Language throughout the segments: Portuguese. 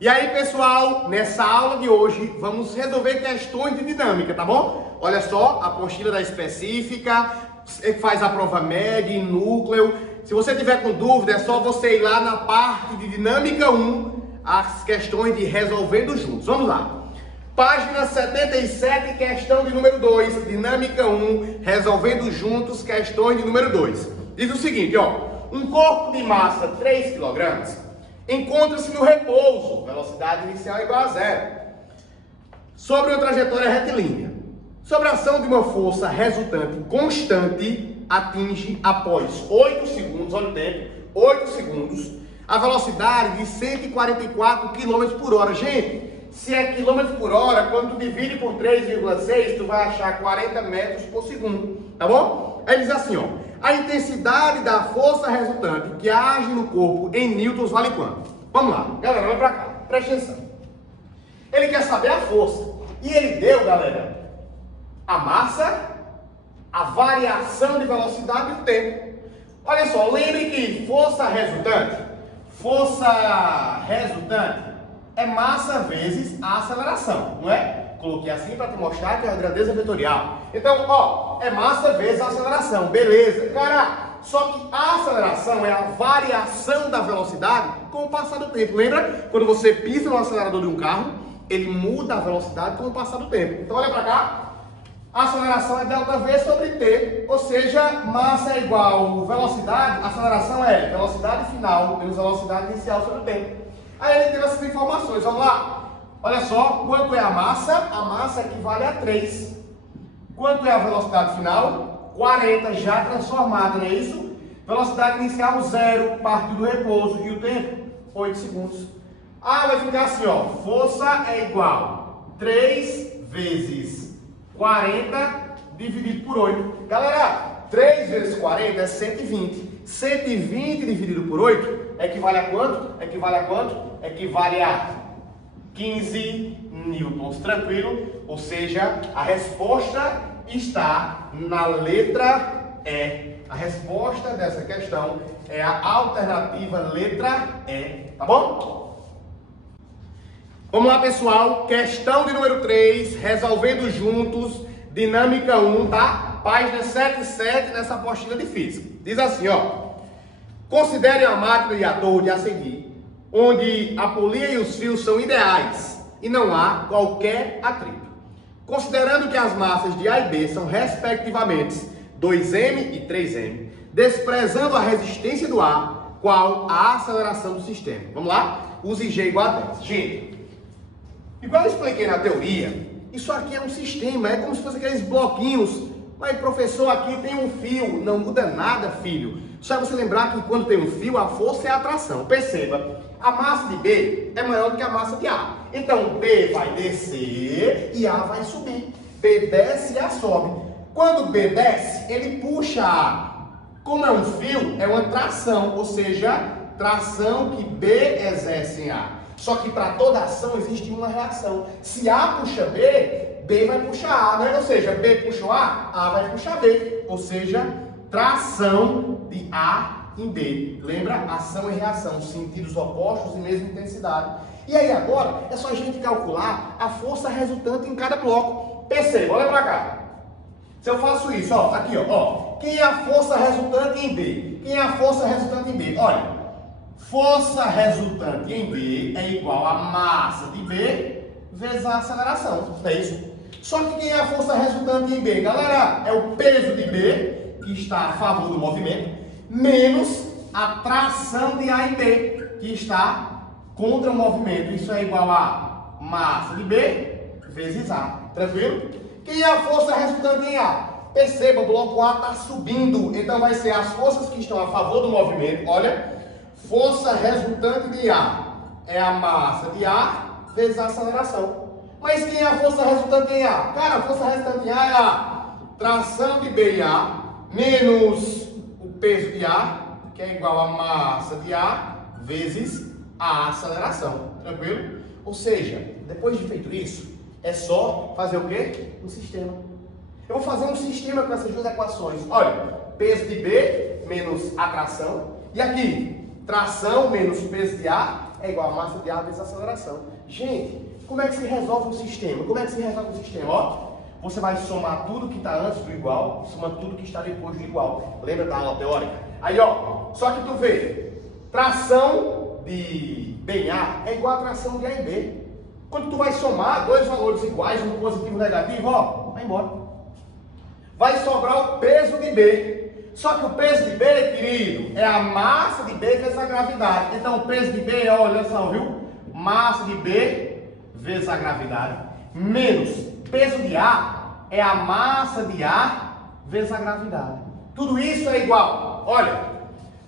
E aí, pessoal, nessa aula de hoje vamos resolver questões de dinâmica, tá bom? Olha só, a apostila da específica, faz a prova média e núcleo. Se você tiver com dúvida, é só você ir lá na parte de dinâmica 1, as questões de resolvendo juntos. Vamos lá. Página 77, questão de número 2, dinâmica 1, resolvendo juntos, questões de número 2. Diz o seguinte, ó, um corpo de massa 3 kg encontra-se no repouso, velocidade inicial igual a zero, sobre uma trajetória retilínea. Sobre a ação de uma força resultante constante, atinge após 8 segundos, olha o tempo, 8 segundos, a velocidade de 144 km por hora. Gente, se é km por hora, quando tu divide por 3,6, tu vai achar 40 metros por segundo, tá bom? Aí diz assim, ó, a intensidade da força resultante que age no corpo em newtons vale quanto? Vamos lá, galera, olha pra cá, presta atenção. Ele quer saber a força, e ele deu, galera, a massa, a variação de velocidade e o tempo. Olha só, lembre que força resultante é massa vezes a aceleração, não é? Coloquei assim para te mostrar que é a grandeza vetorial. Então, ó, é massa vezes a aceleração, beleza. Cara, só que a aceleração é a variação da velocidade com o passar do tempo. Lembra? Quando você pisa no acelerador de um carro, ele muda a velocidade com o passar do tempo. Então, olha para cá. A aceleração é ΔV sobre T, ou seja, massa é igual velocidade, aceleração é velocidade final menos velocidade inicial sobre o tempo. Aí ele teve essas informações, vamos lá. Olha só, quanto é a massa? A massa equivale a 3. Quanto é a velocidade final? 40, já transformada, não é isso? Velocidade inicial 0, parte do repouso. E o tempo? 8 segundos. Ah, vai ficar assim, ó. Força é igual 3 vezes 40 dividido por 8. Galera, 3 vezes 40 é 120. 120 dividido por 8 equivale a quanto? Equivale a 15 newtons, tranquilo? Ou seja, a resposta está na letra E. A resposta dessa questão é a alternativa letra E, tá bom? Vamos lá, pessoal. Questão de número 3, resolvendo juntos, dinâmica 1, tá? Página 77 nessa apostila de física. Diz assim, ó. Considere a máquina de atolde a seguir, onde a polia e os fios são ideais e não há qualquer atrito. Considerando que as massas de A e B são respectivamente 2m e 3m, desprezando a resistência do A, qual a aceleração do sistema? Vamos lá? Use G igual a 10. Gente, igual eu expliquei na teoria, isso aqui é um sistema, é como se fosse aqueles bloquinhos. Mas, professor, aqui tem um fio. Não muda nada, filho. Só é você lembrar que quando tem um fio, a força é a atração. Perceba, a massa de B é maior do que a massa de A. Então, B vai descer e A vai subir. B desce e A sobe. Quando B desce, ele puxa A. Como é um fio, é uma tração, ou seja, tração que B exerce em A. Só que para toda ação existe uma reação. Se A puxa B, B vai puxar A, né? Ou seja, B puxa A vai puxar B. Ou seja, tração de A em B. Lembra? Ação e reação, sentidos opostos e mesma intensidade. E aí agora é só a gente calcular a força resultante em cada bloco. Perceba, olha para cá. Se eu faço isso, ó, aqui, ó, quem é a força resultante em B? Quem é a força resultante em B? Olha, força resultante em B é igual a massa de B vezes a aceleração, não é isso? Só que quem é a força resultante em B? Galera, é o peso de B, que está a favor do movimento, menos a tração de A em B, que está contra o movimento. Isso é igual a massa de B vezes A. Tranquilo? Quem é a força resultante em A? Perceba, o bloco A está subindo, então vai ser as forças que estão a favor do movimento. Olha, força resultante de A é a massa de A vezes a aceleração. Mas quem é a força resultante em A? Cara, a força resultante em A é a tração de B em A menos o peso de A, que é igual a massa de A vezes a aceleração. Tranquilo? Ou seja, depois de feito isso, é só fazer o quê? Um sistema. Eu vou fazer um sistema com essas duas equações. Olha, peso de B menos a tração. E aqui, tração menos peso de A é igual a massa de ar vezes a aceleração. Gente, como é que se resolve um sistema? Como é que se resolve um sistema? Ó, você vai somar tudo que está antes do igual, soma tudo que está depois do igual. Lembra da aula teórica? Aí, ó, só que tu vê, tração de B em A é igual a tração de A em B. Quando tu vai somar dois valores iguais, um positivo e um negativo, ó, vai embora. Vai sobrar o peso de B. Só que o peso de B, querido, é a massa de B vezes a gravidade. Então, o peso de B, olha só, viu? Massa de B vezes a gravidade, menos peso de A é a massa de A vezes a gravidade. Tudo isso é igual, olha,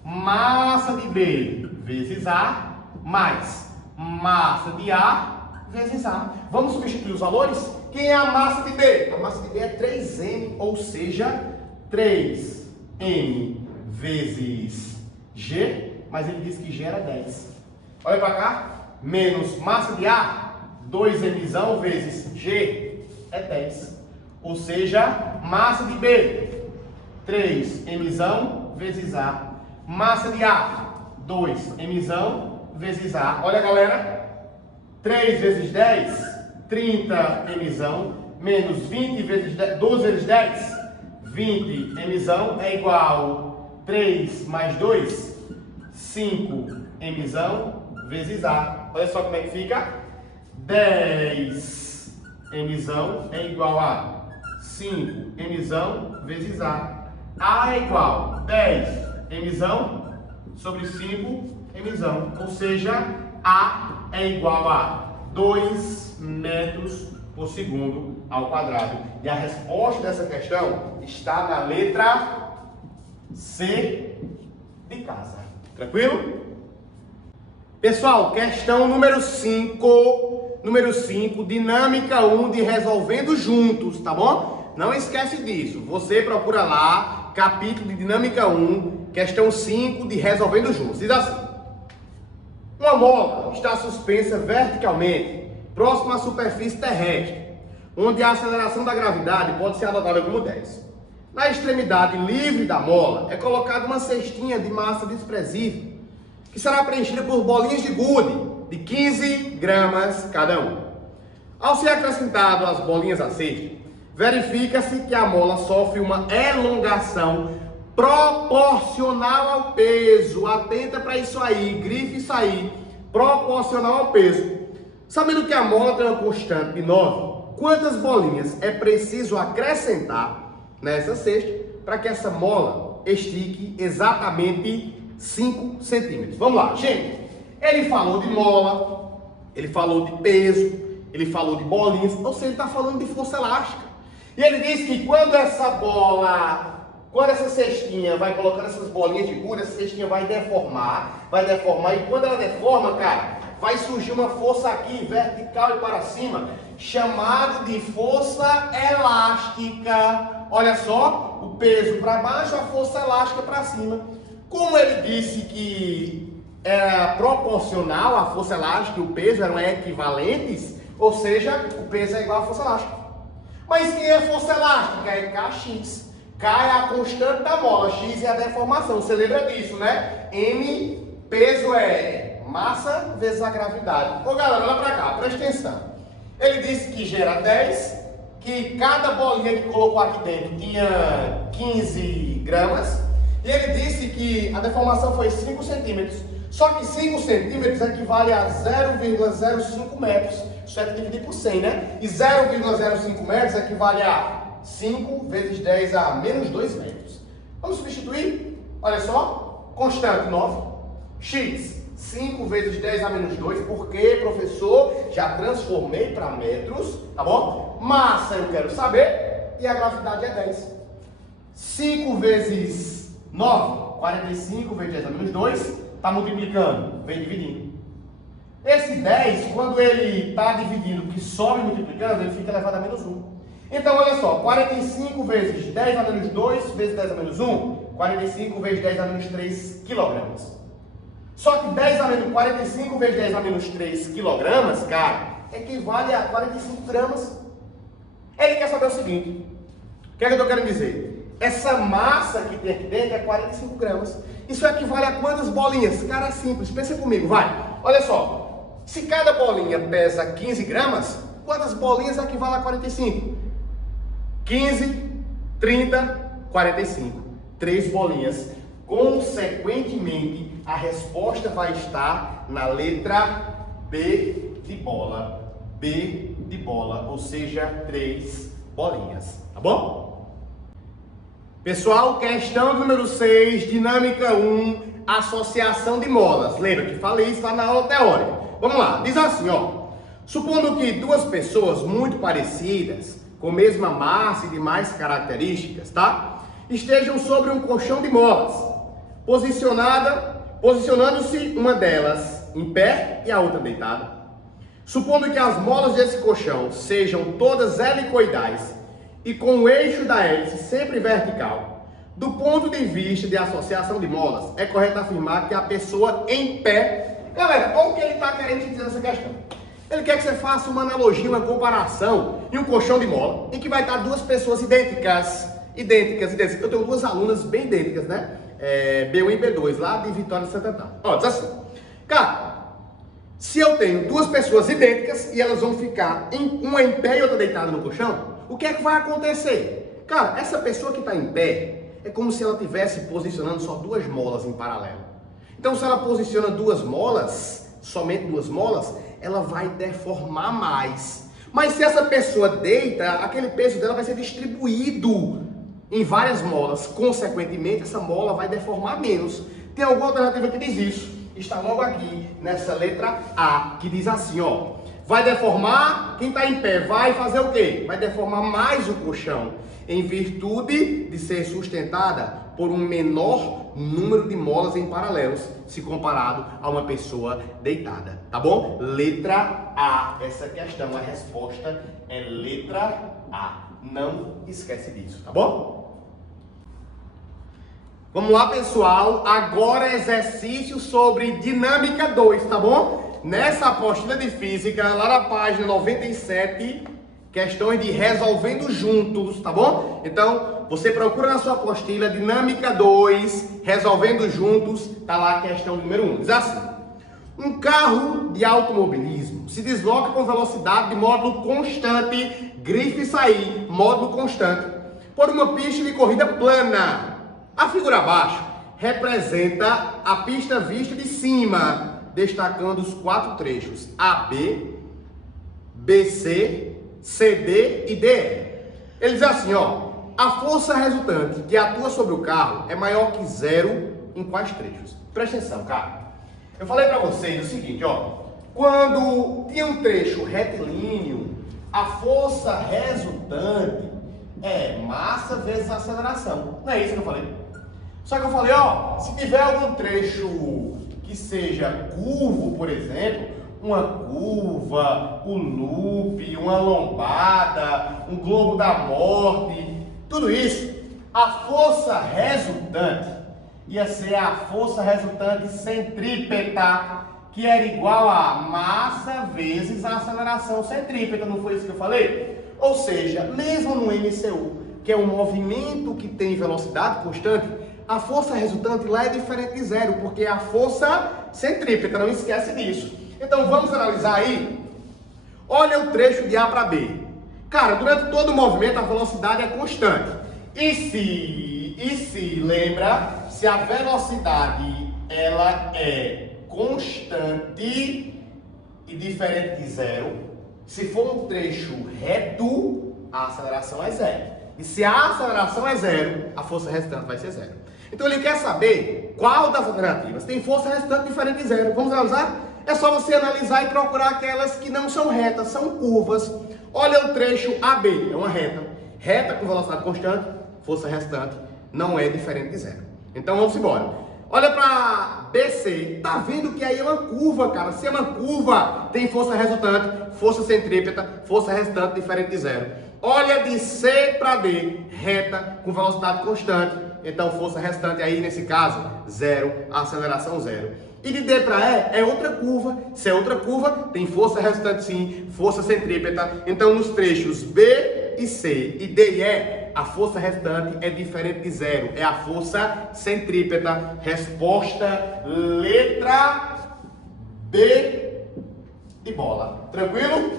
massa de B vezes A mais massa de A vezes A. Vamos substituir os valores? Quem é a massa de B? A massa de B é 3M, ou seja, 3M vezes G, mas ele disse que G era 10. Olha para cá, menos massa de A, 2Mzão vezes G é 10. Ou seja, massa de B, 3Mzão vezes A. Massa de A, 2Mzão vezes A. Olha, galera, 3 vezes 10, 30Mzão, menos 20 vezes 10, 12 vezes 10, 20Mzão é igual 3 mais 2, 5Mzão vezes A. Olha só como é que fica. 10Mzão é igual a 5Mzão vezes A. A é igual 10Mzão sobre 5Mzão. Ou seja, A é igual a 2 metros por segundo ao quadrado. E a resposta dessa questão está na letra C de casa. Tranquilo? Pessoal, questão número 5, dinâmica 1 de resolvendo juntos, tá bom? Não esquece disso, você procura lá, capítulo de dinâmica 1, questão 5 de resolvendo juntos. Diz assim: uma mola está suspensa verticalmente, próxima à superfície terrestre, onde a aceleração da gravidade pode ser adotada como 10. Na extremidade livre da mola é colocada uma cestinha de massa desprezível, que será preenchida por bolinhas de gude de 15 gramas cada um. Ao ser acrescentado as bolinhas à cesta, verifica-se que a mola sofre uma elongação proporcional ao peso. Atenta para isso aí, grife isso aí, proporcional ao peso. Sabendo que a mola tem uma constante de 9, quantas bolinhas é preciso acrescentar nessa cesta para que essa mola estique exatamente 5 centímetros. Vamos lá, gente. Ele falou de mola, ele falou de peso, ele falou de bolinhas, ou seja, ele está falando de força elástica. E ele diz que quando essa cestinha vai colocando essas bolinhas de gude, essa cestinha vai deformar, e quando ela deforma, cara, vai surgir uma força aqui, vertical e para cima, chamada de força elástica. Olha só, o peso para baixo, a força elástica para cima. Como ele disse que era proporcional à força elástica e o peso eram equivalentes, ou seja, o peso é igual à força elástica. Mas quem é força elástica? É Kx. K é a constante da mola, X é a deformação. Você lembra disso, né? M, peso é massa vezes a gravidade. Ô galera, olha pra cá, presta atenção. Ele disse que gera 10, que cada bolinha que colocou aqui dentro tinha 15 gramas. E ele disse que a deformação foi 5 centímetros. Só que 5 centímetros equivale a 0,05 metros. Isso é que dividir por 100, né? E 0,05 metros equivale a 5 vezes 10 a menos 2 metros. Vamos substituir? Olha só. Constante 9. X, 5 vezes 10 a menos 2. Porque, professor, já transformei para metros. Tá bom? Massa eu quero saber. E a gravidade é 10. 5 vezes 9, 45 vezes 10 a menos 2, está multiplicando, vem dividindo. Esse 10, quando ele está dividindo, que sobe multiplicando, ele fica elevado a menos 1. Então, olha só, 45 vezes 10 a menos 2 vezes 10 a menos 1, 45 vezes 10 a menos 3 quilogramas. Só que 45 vezes 10 a menos 3 quilogramas, cara, equivale a 45 gramas. Ele quer saber o seguinte, o que é que eu estou querendo dizer? Essa massa que tem aqui dentro é 45 gramas. Isso equivale a quantas bolinhas? Cara, é simples. Pensa comigo, vai. Olha só, se cada bolinha pesa 15 gramas, quantas bolinhas equivale a 45? 15, 30, 45. 3 bolinhas. Consequentemente, a resposta vai estar na letra B de bola. B de bola, ou seja, 3 bolinhas. Tá bom? Pessoal, questão número 6, dinâmica 1, associação de molas. Lembra que falei isso lá na aula teórica. Vamos lá, diz assim, ó. Supondo que duas pessoas muito parecidas, com mesma massa e demais características, tá? Estejam sobre um colchão de molas, posicionando-se uma delas em pé e a outra deitada. Supondo que as molas desse colchão sejam todas helicoidais e com o eixo da hélice sempre vertical, do ponto de vista de associação de molas, é correto afirmar que a pessoa em pé... Galera, olha o que ele está querendo dizer nessa questão. Ele quer que você faça uma analogia, uma comparação em um colchão de mola, em que vai estar duas pessoas idênticas. Eu tenho duas alunas bem idênticas, né? B1 e B2, lá de Vitória de Santo Antônio. Ó, diz assim, cara, se eu tenho duas pessoas idênticas e elas vão ficar uma em pé e outra deitada no colchão, o que é que vai acontecer? Cara, essa pessoa que está em pé é como se ela estivesse posicionando só duas molas em paralelo. Então, se ela posiciona duas molas, somente duas molas, ela vai deformar mais. Mas se essa pessoa deita, aquele peso dela vai ser distribuído em várias molas. Consequentemente, essa mola vai deformar menos. Tem alguma alternativa que diz isso? Está logo aqui, nessa letra A, que diz assim, ó. Vai deformar, quem está em pé vai fazer o quê? Vai deformar mais o colchão, em virtude de ser sustentada por um menor número de molas em paralelos, se comparado a uma pessoa deitada, tá bom? Letra A, essa questão, a resposta é letra A. Não esquece disso, tá bom? Vamos lá, pessoal, agora exercício sobre dinâmica 2, tá bom? Nessa apostila de física, lá na página 97, questões de resolvendo juntos, tá bom? Então, você procura na sua apostila, dinâmica 2, resolvendo juntos, tá lá a questão número 1. Diz assim, um carro de automobilismo se desloca com velocidade de módulo constante, grife sair, módulo constante, por uma pista de corrida plana. A figura abaixo representa a pista vista de cima, destacando os 4 trechos AB, BC, CD e DE. Ele diz assim, ó, a força resultante que atua sobre o carro é maior que 0 em quais trechos? Presta atenção, cara. Eu falei para vocês o seguinte, ó, quando tinha um trecho retilíneo, a força resultante é massa vezes aceleração. Não é isso que eu falei? Só que eu falei, ó, se tiver algum trecho que seja curvo, por exemplo, uma curva, um loop, uma lombada, um globo da morte, tudo isso, a força resultante ia ser a força resultante centrípeta, que era igual a massa vezes a aceleração centrípeta, não foi isso que eu falei? Ou seja, mesmo no MCU, que é um movimento que tem velocidade constante, a força resultante lá é diferente de 0, porque é a força centrípeta, não esquece disso. Então vamos analisar aí. Olha o trecho de A para B. Cara, durante todo o movimento a velocidade é constante. E se lembra, se a velocidade ela é constante e diferente de 0, se for um trecho reto, a aceleração é 0. E se a aceleração é 0, a força resultante vai ser 0. Então ele quer saber qual das alternativas tem força resultante diferente de 0. Vamos analisar? É só você analisar e procurar aquelas que não são retas, são curvas. Olha o trecho AB, é uma reta. Reta com velocidade constante, força resultante não é diferente de 0. Então vamos embora. Olha para BC, tá vendo que aí é uma curva, cara. Se é uma curva, tem força resultante, força centrípeta, força resultante diferente de 0. Olha de C para D, reta com velocidade constante. Então, força restante aí, nesse caso, 0, aceleração 0. E de D para E é outra curva. Se é outra curva, tem força restante sim, força centrípeta. Então, nos trechos B e C e D e E, a força restante é diferente de 0. É a força centrípeta. Resposta letra B de bola. Tranquilo?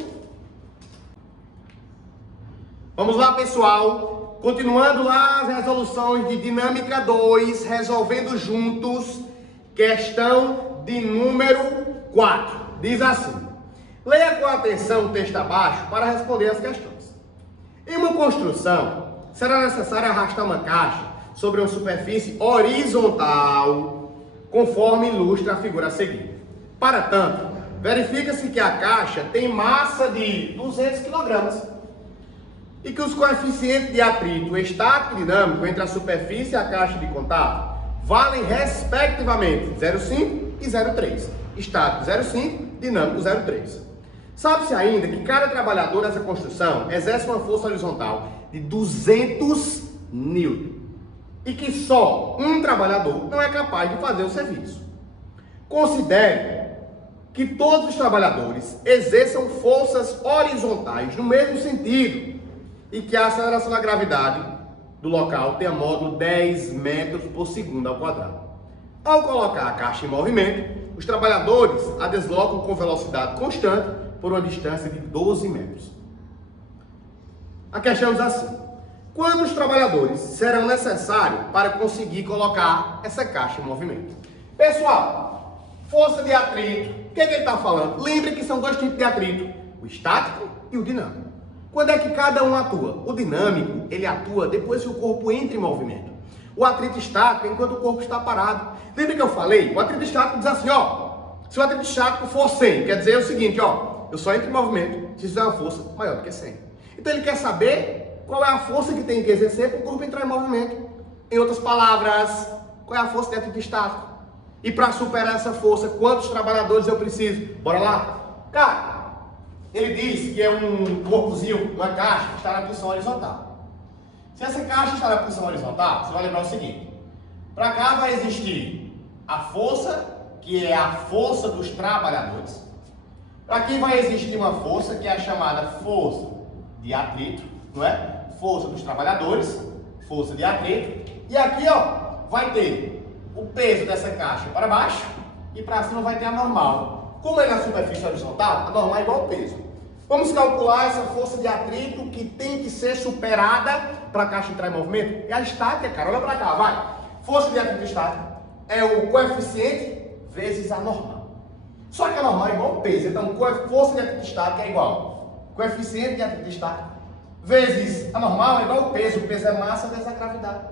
Vamos lá, pessoal. Continuando lá as resoluções de dinâmica 2, resolvendo juntos, questão de número 4. Diz assim: leia com atenção o texto abaixo para responder as questões. Em uma construção, será necessário arrastar uma caixa sobre uma superfície horizontal, conforme ilustra a figura a seguir. Para tanto, verifica-se que a caixa tem massa de 200 kg e que os coeficientes de atrito estático e dinâmico entre a superfície e a caixa de contato valem respectivamente 0,5 e 0,3. Estático 0,5, dinâmico 0,3. Sabe-se ainda que cada trabalhador dessa construção exerce uma força horizontal de 200 N e que só um trabalhador não é capaz de fazer o serviço. Considere que todos os trabalhadores exerçam forças horizontais no mesmo sentido e que a aceleração da gravidade do local tenha módulo 10 metros por segundo ao quadrado. Ao colocar a caixa em movimento, os trabalhadores a deslocam com velocidade constante por uma distância de 12 metros. A questão diz assim: quantos trabalhadores serão necessários para conseguir colocar essa caixa em movimento? Pessoal, força de atrito, o que ele está falando? Lembre que são dois tipos de atrito, o estático e o dinâmico. Quando é que cada um atua? O dinâmico, ele atua depois que o corpo entra em movimento. O atrito estático é enquanto o corpo está parado. Lembra que eu falei? O atrito estático diz assim, ó, se o atrito estático for 100, quer dizer o seguinte, ó, eu só entro em movimento se fizer uma força maior do que 100. Então ele quer saber qual é a força que tem que exercer para o corpo entrar em movimento. Em outras palavras, qual é a força de atrito estático? E para superar essa força, quantos trabalhadores eu preciso? Bora lá? Cara, ele diz que é um corpozinho, uma caixa que está na posição horizontal. Se essa caixa está na posição horizontal, você vai lembrar o seguinte: para cá vai existir a força, que é a força dos trabalhadores. Para aqui vai existir uma força, que é a chamada força de atrito, não é? Força dos trabalhadores, força de atrito. E aqui, ó, vai ter o peso dessa caixa para baixo e para cima vai ter a normal. Como é na superfície horizontal, a normal é igual ao peso. Vamos calcular essa força de atrito que tem que ser superada para a caixa entrar em movimento. É a estática, cara. Olha para cá, vai. Força de atrito estática é o coeficiente vezes a normal. Só que a normal é igual ao peso. Então, força de atrito estática é igual coeficiente de atrito estático vezes a normal é igual ao peso. O peso é massa vezes a gravidade.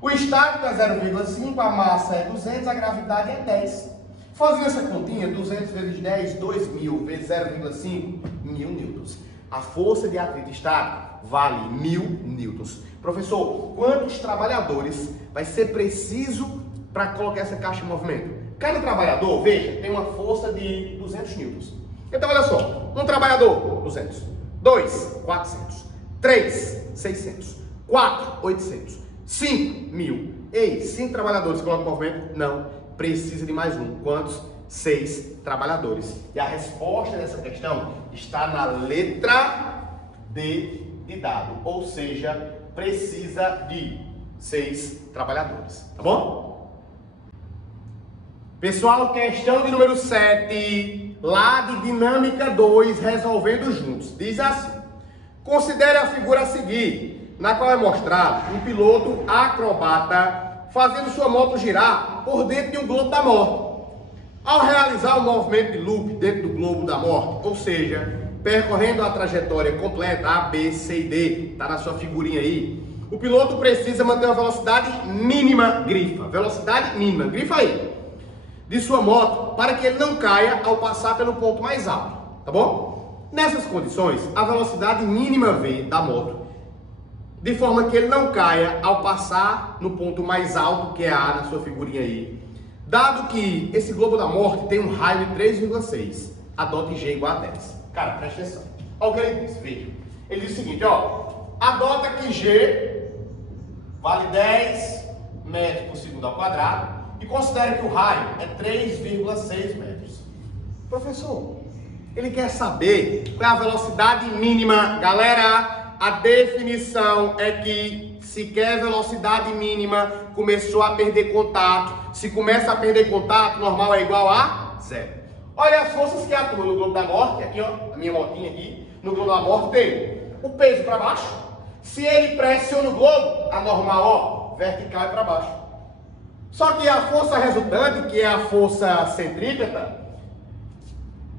O estático é 0,5, a massa é 200, a gravidade é 10. Fazendo essa continha, 200 vezes 10, 2.000 vezes 0,5, 1.000 newtons. A força de atrito estático vale 1.000 newtons. Professor, quantos trabalhadores vai ser preciso para colocar essa caixa em movimento? Cada trabalhador, veja, tem uma força de 200 newtons. Então, olha só, um trabalhador, 200. 2, 400. 3, 600. 4, 800. 5, 1.000. Ei, 5 trabalhadores colocam em movimento? Não. Precisa de mais um. Quantos? 6 trabalhadores. E a resposta dessa questão está na letra D de dado. Ou seja, precisa de 6 trabalhadores. Tá bom? Pessoal, questão de número 7, lá de dinâmica 2, resolvendo juntos. Diz assim: considere a figura a seguir, na qual é mostrado um piloto acrobata fazendo sua moto girar por dentro de um globo da morte. Ao realizar o movimento de loop dentro do globo da morte, ou seja, percorrendo a trajetória completa A, B, C e D, está na sua figurinha aí, o piloto precisa manter uma velocidade mínima, grifa, velocidade mínima, grifa aí, de sua moto, para que ele não caia ao passar pelo ponto mais alto, tá bom? Nessas condições, a velocidade mínima V da moto, de forma que ele não caia ao passar no ponto mais alto, que é A na sua figurinha aí. Dado que esse globo da morte tem um raio de 3,6, adote G igual a 10. Cara, presta atenção. Olha o que ele diz, veja. Ele diz o seguinte, ó. Adota que G vale 10 metros por segundo ao quadrado e considere que o raio é 3,6 metros. Professor, ele quer saber qual é a velocidade mínima. Galera, a definição é que se quer velocidade mínima, começou a perder contato. Se começa a perder contato, normal é igual a 0. Olha as forças que atuam no globo da morte, aqui ó, a minha motinha aqui, no globo da morte tem o peso para baixo. Se ele pressiona o globo, a normal, ó, vertical e para baixo. Só que a força resultante, que é a força centrípeta,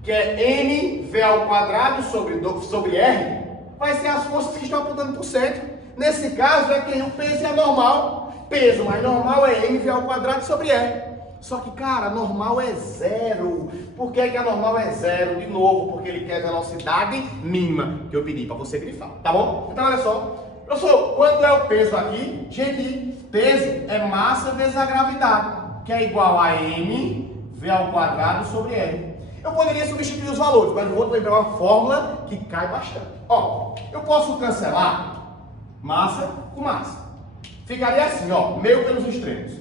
que é mv ao quadrado sobre r, vai ser as forças que estão apontando para o centro. Nesse caso é quem o peso é normal. Peso mais normal é mv ao quadrado sobre r. Só que, cara, a normal é zero. Por que a normal é zero? De novo, porque ele quer velocidade mínima, que eu pedi para você grifar, tá bom? Então, olha só. Professor, quanto é o peso aqui? Gente, peso é massa vezes a gravidade, que é igual a mv ao quadrado sobre r. Eu poderia substituir os valores, mas eu vou lembrar uma fórmula que cai bastante. Ó, eu posso cancelar massa com massa. Ficaria assim, ó, meio pelos extremos.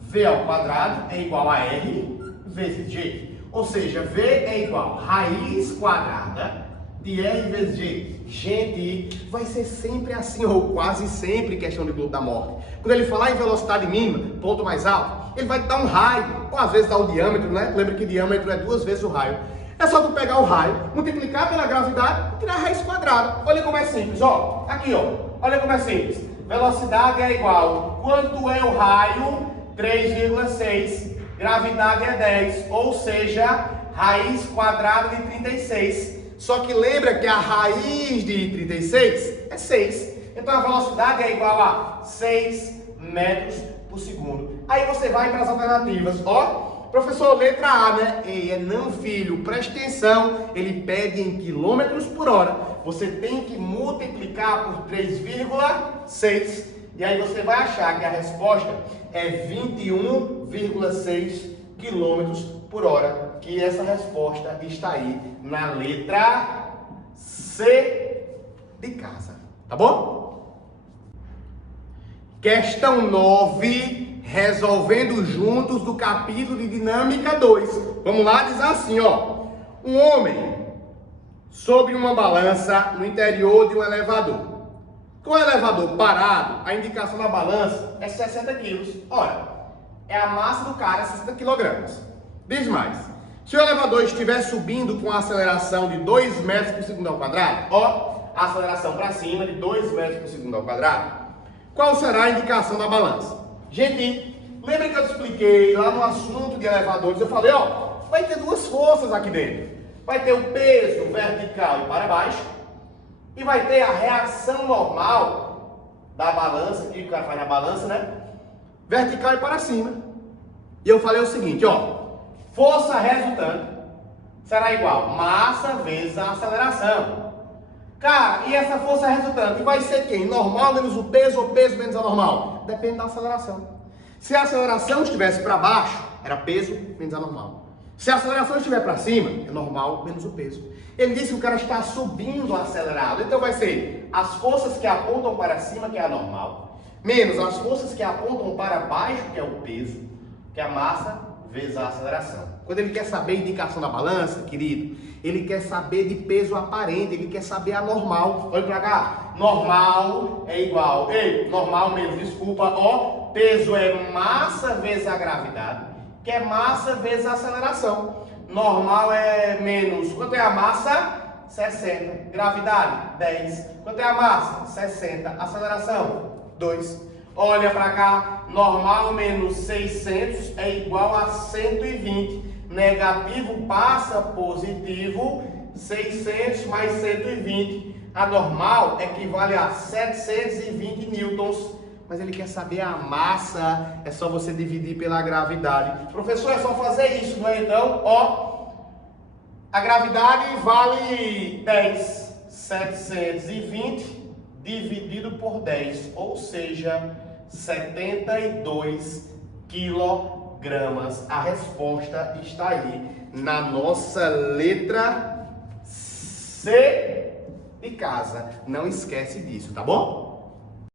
V ao quadrado é igual a R vezes G. Ou seja, V é igual a raiz quadrada de R vezes G. Gente, vai ser sempre assim, ou quase sempre, questão de globo da morte. Quando ele falar em velocidade mínima, ponto mais alto, ele vai te dar um raio, ou às vezes dá o diâmetro, né? Lembra que diâmetro é 2 vezes o raio. É só tu pegar o raio, multiplicar pela gravidade e tirar a raiz quadrada. Olha como é simples, ó. Aqui, ó. Olha como é simples. Velocidade é igual. Quanto é o raio? 3,6. Gravidade é 10. Ou seja, raiz quadrada de 36. Só que lembra que a raiz de 36 é 6. Então a velocidade é igual a 6 metros por segundo. Aí você vai para as alternativas. Ó, professor, letra A, né? Ei, não, filho, preste atenção. Ele pede em quilômetros por hora. Você tem que multiplicar por 3,6. E aí você vai achar que a resposta é 21,6 quilômetros por hora. Que essa resposta está aí na letra C de casa. Tá bom? Questão 9, resolvendo juntos do capítulo de Dinâmica 2. Vamos lá, diz assim, ó. Um homem sobre uma balança no interior de um elevador. Com o elevador parado, a indicação da balança é 60 quilos. Ora, é a massa do cara, 60 quilogramas. Diz mais. Se o elevador estiver subindo com a aceleração de 2 metros por segundo ao quadrado, ó, a aceleração para cima de 2 metros por segundo ao quadrado, qual será a indicação da balança? Gente, lembra que eu te expliquei lá no assunto de elevadores, eu falei, ó, vai ter duas forças aqui dentro. Vai ter o peso vertical e para baixo, e vai ter a reação normal da balança, que o cara faz na balança, né? Vertical e para cima. E eu falei o seguinte, ó, força resultante será igual massa vezes a aceleração. Cara, e essa força resultante vai ser quem? Normal menos o peso ou peso menos a normal? Depende da aceleração. Se a aceleração estivesse para baixo, era peso menos a normal. Se a aceleração estiver para cima, é normal menos o peso. Ele disse que o cara está subindo acelerado. Então vai ser as forças que apontam para cima, que é a normal, menos as forças que apontam para baixo, que é o peso, que é a massa, vezes a aceleração. Quando ele quer saber a indicação da balança, querido, ele quer saber de peso aparente, ele quer saber a normal. Olha para cá. Normal é igual. Ei, normal menos, desculpa, ó. Peso é massa vezes a gravidade, que é massa vezes a aceleração. Normal é menos. Quanto é a massa? 60. Gravidade? 10. Quanto é a massa? 60. Aceleração? 2. Olha para cá. Normal menos 600 é igual a 120. Negativo passa positivo. 600 mais 120. A normal equivale a 720 newtons. Mas ele quer saber a massa, é só você dividir pela gravidade. Professor, é só fazer isso, não é? Então, ó, a gravidade vale 10. 720 dividido por 10, ou seja, 72 quilogramas. A resposta está aí na nossa letra C de casa. Não esquece disso, tá bom?